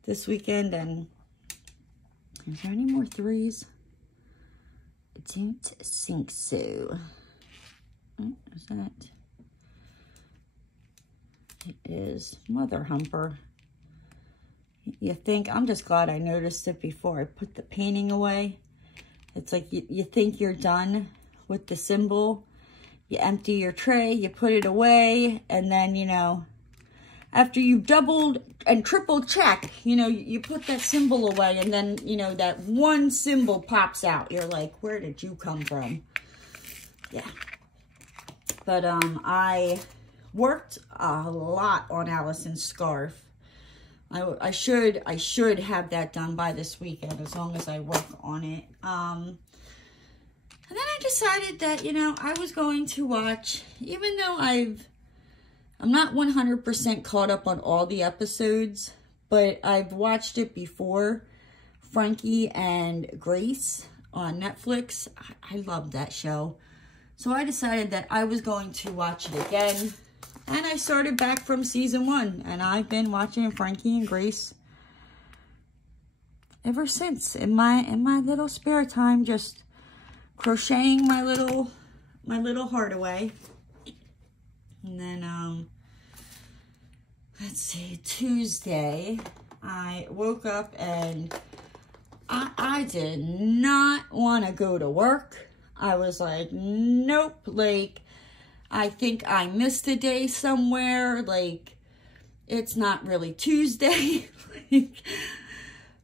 this weekend. And is there any more threes? I don't think so. Oh, is that? It is Mother Humper. You think, I'm just glad I noticed it before I put the painting away. It's like you think you're done with the symbol. You empty your tray, you put it away, and then, you know, after you've doubled and triple check, you know, you put that symbol away, and then, you know, that one symbol pops out. You're like, where did you come from? Yeah. But I worked a lot on Allison's scarf. I should have that done by this weekend, as long as I work on it. And then I decided that, you know, I was going to watch, even though I'm not 100% caught up on all the episodes, but I've watched it before, Frankie and Grace on Netflix. I love that show. So I decided that I was going to watch it again. And I started back from season 1. And I've been watching Frankie and Grace ever since. In my little spare time, just crocheting my little heart away. And then, let's see, Tuesday, I woke up and I did not want to go to work. I was like, nope, like, I think I missed a day somewhere, like, it's not really Tuesday,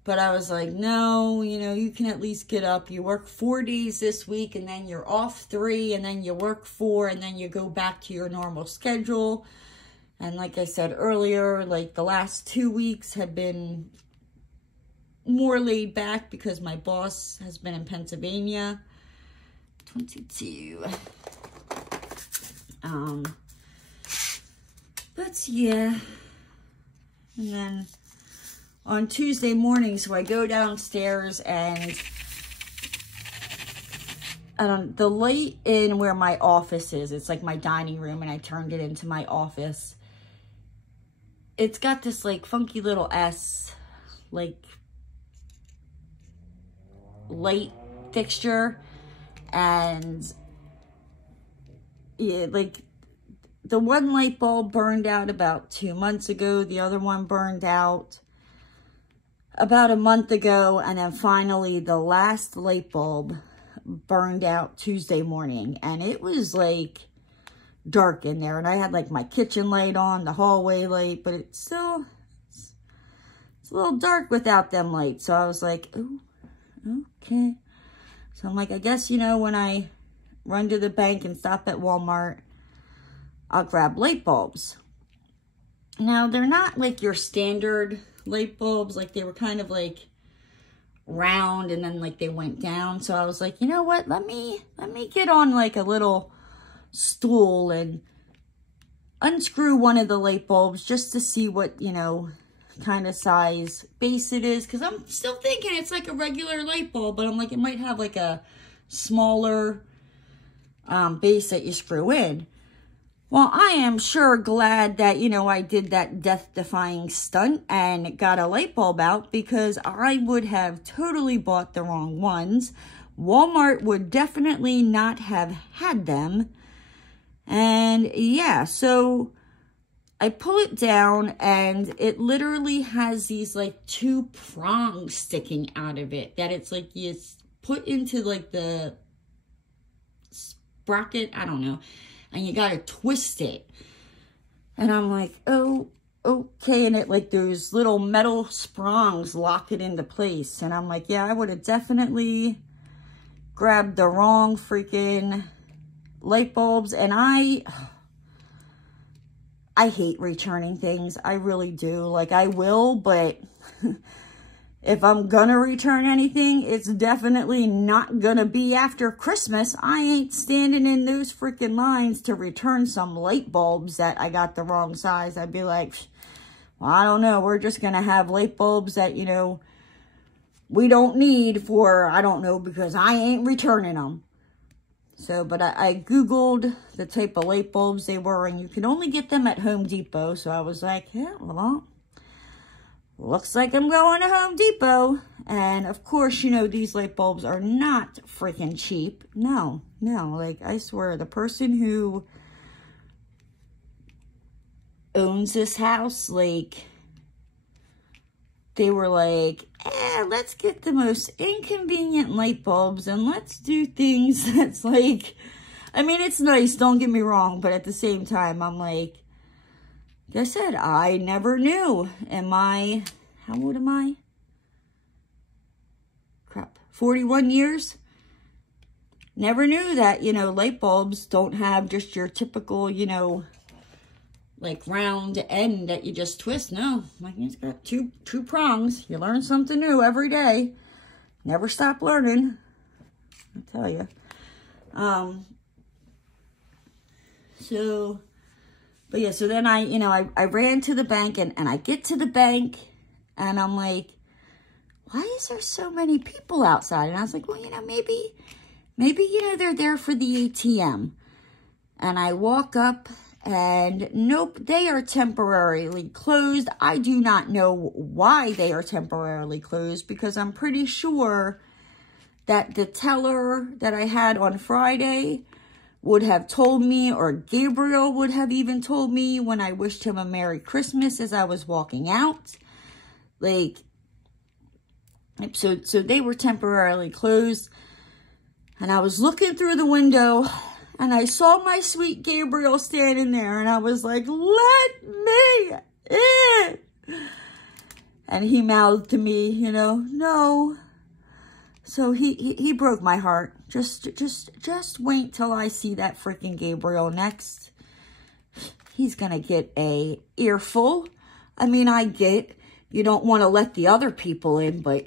but I was like, no, you know, you can at least get up. You work 4 days this week, and then you're off 3, and then you work 4, and then you go back to your normal schedule. And like I said earlier, like, the last 2 weeks have been more laid back because my boss has been in Pennsylvania. 22. But yeah, and then on Tuesday morning, so I go downstairs, and the light in where my office is, it's like my dining room, and I turned it into my office. It's got this like funky little S, like, light fixture, and yeah, like, the one light bulb burned out about 2 months ago. The other one burned out about a month ago. And then finally, the last light bulb burned out Tuesday morning. And it was, like, dark in there. And I had, like, my kitchen light on, the hallway light. But it's a little dark without them lights. So I was like, oh, okay. So I'm like, I guess, you know, when I run to the bank and stop at Walmart, I'll grab light bulbs. Now, they're not like your standard light bulbs. Like, they were kind of like round, and then like they went down. So I was like, you know what? Let me get on like a little stool and unscrew one of the light bulbs just to see what, you know, kind of size base it is, because I'm still thinking it's like a regular light bulb, but I'm like, it might have like a smaller base that you screw in. Well, I am sure glad that, you know, I did that death-defying stunt and got a light bulb out, because I would have totally bought the wrong ones. Walmart would definitely not have had them. And yeah, so I pull it down and it literally has these like 2 prongs sticking out of it, that it's like you put into like the sprocket, I don't know, and you gotta twist it. And I'm like, oh, okay. And it like those little metal sprongs lock it into place. And I'm like, yeah, I would have definitely grabbed the wrong freaking light bulbs. And I hate returning things. I really do. Like, I will, but if I'm gonna return anything, it's definitely not gonna be after Christmas. I ain't standing in those freaking lines to return some light bulbs that I got the wrong size. I'd be like, well, I don't know. We're just gonna have light bulbs that, you know, we don't need for, I don't know, because I ain't returning them. So, but I Googled the type of light bulbs they were, and you can only get them at Home Depot. So I was like, yeah, well, looks like I'm going to Home Depot. And of course, you know, these light bulbs are not freaking cheap. No, like, I swear, the person who owns this house, like, they were like, let's get the most inconvenient light bulbs and let's do things that's like, I mean, it's nice, don't get me wrong, but at the same time, I'm like I said, I never knew. How old am I? Crap, 41 years? Never knew that, you know, light bulbs don't have just your typical, you know, like round end that you just twist. No, like, it's got two prongs. You learn something new every day. Never stop learning, I tell you. But yeah, so then I ran to the bank, and I get to the bank and I'm like, why is there so many people outside? And I was like, well, you know, maybe, you know, they're there for the ATM. And I walk up, and nope, they are temporarily closed. I do not know why they are temporarily closed, because I'm pretty sure that the teller that I had on Friday would have told me, or Gabriel would have even told me when I wished him a Merry Christmas as I was walking out. Like, so they were temporarily closed. And I was looking through the window, and I saw my sweet Gabriel standing there, and I was like, let me in. And he mouthed to me, you know, no. So he broke my heart. Just wait till I see that freaking Gabriel next. He's gonna get a earful. I mean, I get you don't want to let the other people in, but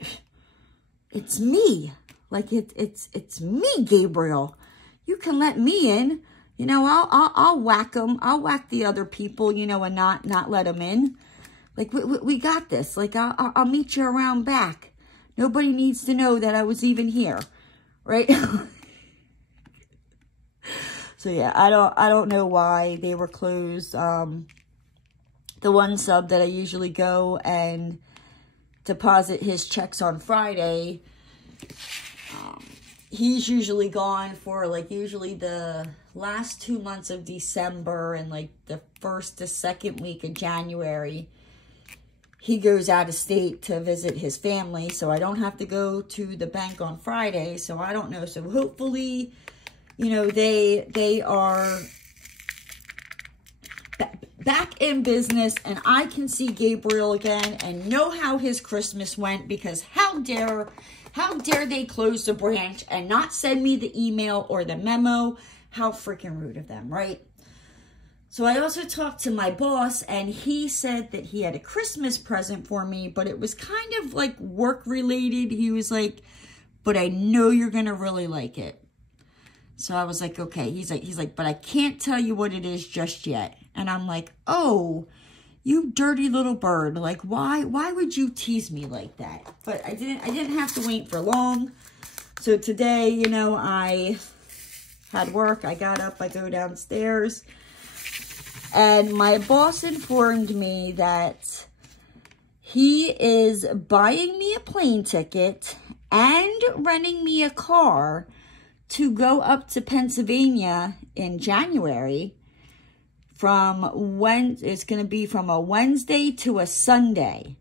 it's me. Like, it's me, Gabriel. You can let me in. You know, I'll whack them. I'll whack the other people, you know, and not let them in. Like, we got this. Like, I'll meet you around back. Nobody needs to know that I was even here, right? So yeah, I don't know why they were closed. The one sub that I usually go and deposit his checks on Friday, he's usually gone for, like, usually the last 2 months of December and, like, the first to second week of January. He goes out of state to visit his family, so I don't have to go to the bank on Friday, so I don't know. So hopefully, you know, they are back in business, and I can see Gabriel again and know how his Christmas went, because how dare they close the branch and not send me the email or the memo? How freaking rude of them, right? So I also talked to my boss, and he said that he had a Christmas present for me, but it was kind of like work related. He was like, but I know you're going to really like it. So I was like, okay. He's like, but I can't tell you what it is just yet. And I'm like, oh, You dirty little bird. Like, why would you tease me like that? But I didn't have to wait for long. So today, you know, I had work. I got up, I go downstairs. And my boss informed me that he is buying me a plane ticket and renting me a car to go up to Pennsylvania in January. It's going to be from a Wednesday to a Sunday.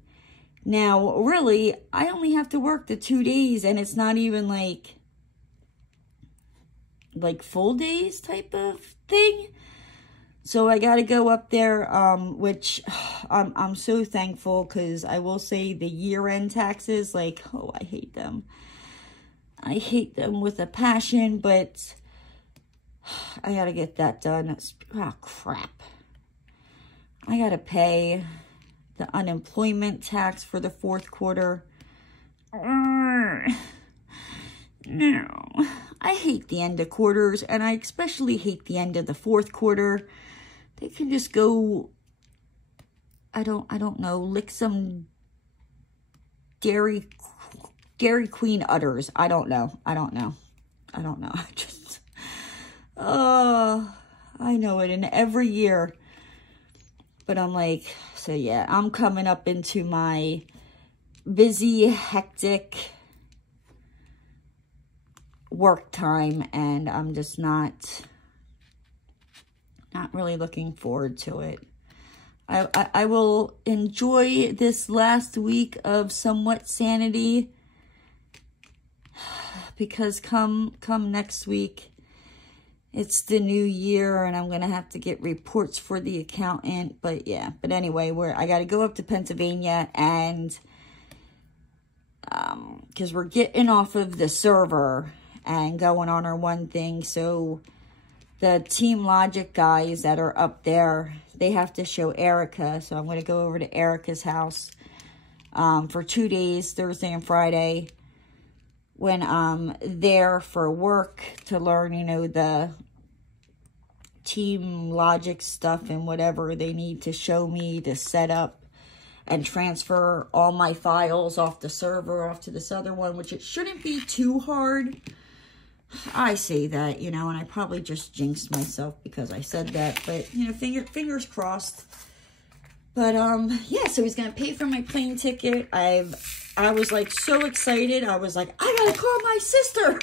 Now, really, I only have to work the 2 days, and it's not even like full days type of thing. So I got to go up there, which I'm so thankful, because I will say the year-end taxes, like, oh, I hate them. I hate them with a passion, but I got to get that done. Oh, crap. I got to pay the unemployment tax for the 4th quarter. No. I hate the end of quarters, and I especially hate the end of the 4th quarter. They can just go, I don't know, lick some Dairy Queen udders. I don't know. I just... Oh, I know it. And every year. But I'm like, so yeah, I'm coming up into my busy, hectic work time. And I'm just not really looking forward to it. I will enjoy this last week of somewhat sanity. Because come next week, it's the new year, and I'm going to have to get reports for the accountant. But yeah, but anyway, I got to go up to Pennsylvania, and because we're getting off of the server and going on our one thing. So the Team Logic guys that are up there, they have to show Erica. So I'm going to go over to Erica's house for 2 days, Thursday and Friday, when I'm there for work to learn, you know, the Team Logic stuff and whatever they need to show me to set up and transfer all my files off the server off to this other one, which it shouldn't be too hard. I say that, you know, and I probably just jinxed myself because I said that, but, you know, fingers crossed. But, yeah, so he's going to pay for my plane ticket. I was, like, so excited. I was like, I got to call my sister.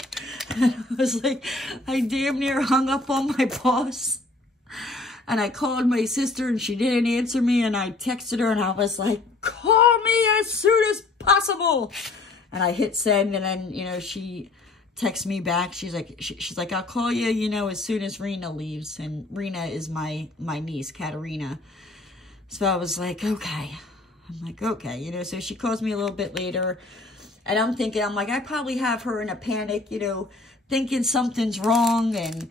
And I was like, I damn near hung up on my boss. And I called my sister, and she didn't answer me. And I texted her, and I was like, call me as soon as possible. And I hit send, and then, you know, she texts me back. She's like, I'll call you, you know, as soon as Rena leaves. And Rena is my niece, Katerina. So I was like, okay. I'm like, okay, you know, so she calls me a little bit later, and I'm like, I probably have her in a panic, you know, thinking something's wrong. And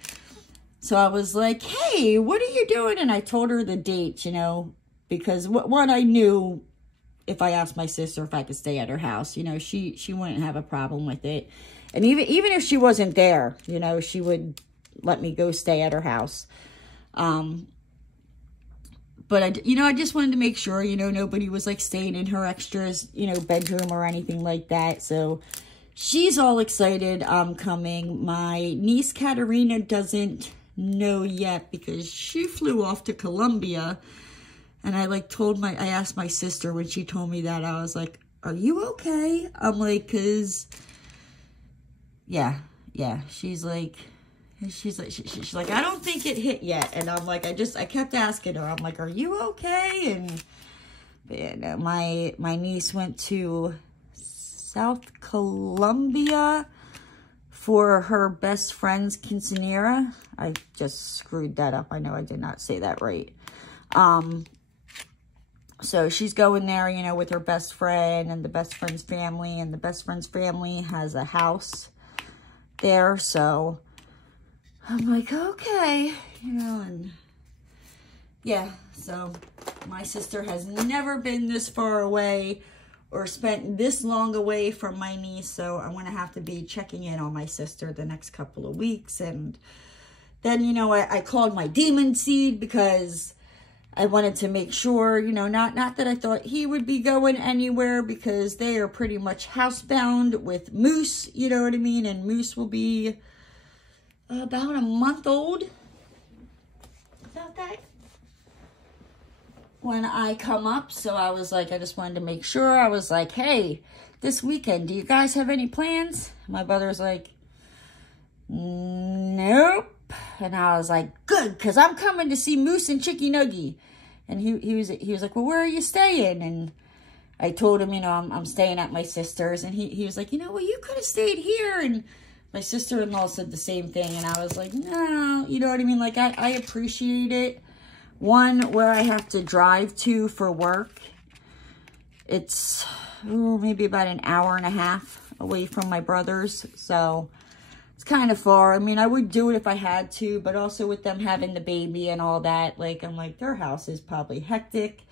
so I was like, hey, what are you doing? And I told her the date, you know, because one, I knew if I asked my sister if I could stay at her house, you know, she wouldn't have a problem with it. And even if she wasn't there, you know, she would let me go stay at her house. But, I just wanted to make sure, you know, nobody was, like, staying in her extras, you know, bedroom or anything like that. So she's all excited I'm coming. My niece, Katerina, doesn't know yet because she flew off to Colombia. And I asked my sister when she told me that. I was like, are you okay? I'm like, because, yeah. She's like, I don't think it hit yet. And I'm like, I kept asking her. I'm like, are you okay? And yeah, my niece went to South Colombia for her best friend's quinceanera. I just screwed that up. I know I did not say that right. So she's going there, you know, with her best friend and the best friend's family. And the best friend's family has a house there. So I'm like, okay, you know, and yeah, so my sister has never been this far away or spent this long away from my niece, so I'm going to have to be checking in on my sister the next couple of weeks. And then, you know, I called my demon seed because I wanted to make sure, you know, not that I thought he would be going anywhere, because they are pretty much housebound with Moose, you know what I mean? And Moose will be about a month old, about that, when I come up. So I was like, I just wanted to make sure. I was like, hey, this weekend, do you guys have any plans? My brother's like, nope. And I was like, good, because I'm coming to see Moose and Chicky Nuggy. And he was like, well, where are you staying? And I told him, you know, I'm staying at my sister's. And he was like, you know, well, you could have stayed here. And my sister-in-law said the same thing. And I was like, no, you know what I mean? Like, I appreciate it. One, where I have to drive to for work, it's maybe about an hour and a half away from my brother's. So it's kind of far. I mean, I would do it if I had to, but also with them having the baby and all that, like, I'm like, their house is probably hectic.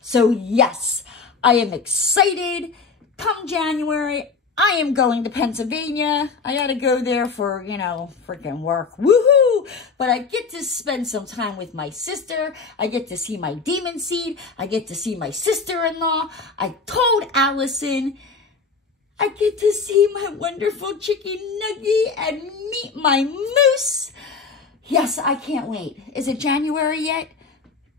So yes, I am excited. Come January, I am going to Pennsylvania. I got to go there for, you know, freaking work. Woohoo! But I get to spend some time with my sister. I get to see my demon seed. I get to see my sister-in-law. I told Allison I get to see my wonderful Chicky Nuggy and meet my Moose. Yes, I can't wait. Is it January yet?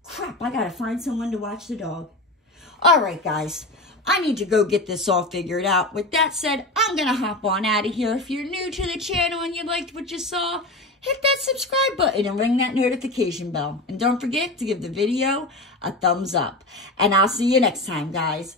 Crap, I gotta find someone to watch the dog. All right, guys. I need to go get this all figured out. With that said, I'm gonna hop on out of here. If you're new to the channel and you liked what you saw, hit that subscribe button and ring that notification bell. And don't forget to give the video a thumbs up. And I'll see you next time, guys.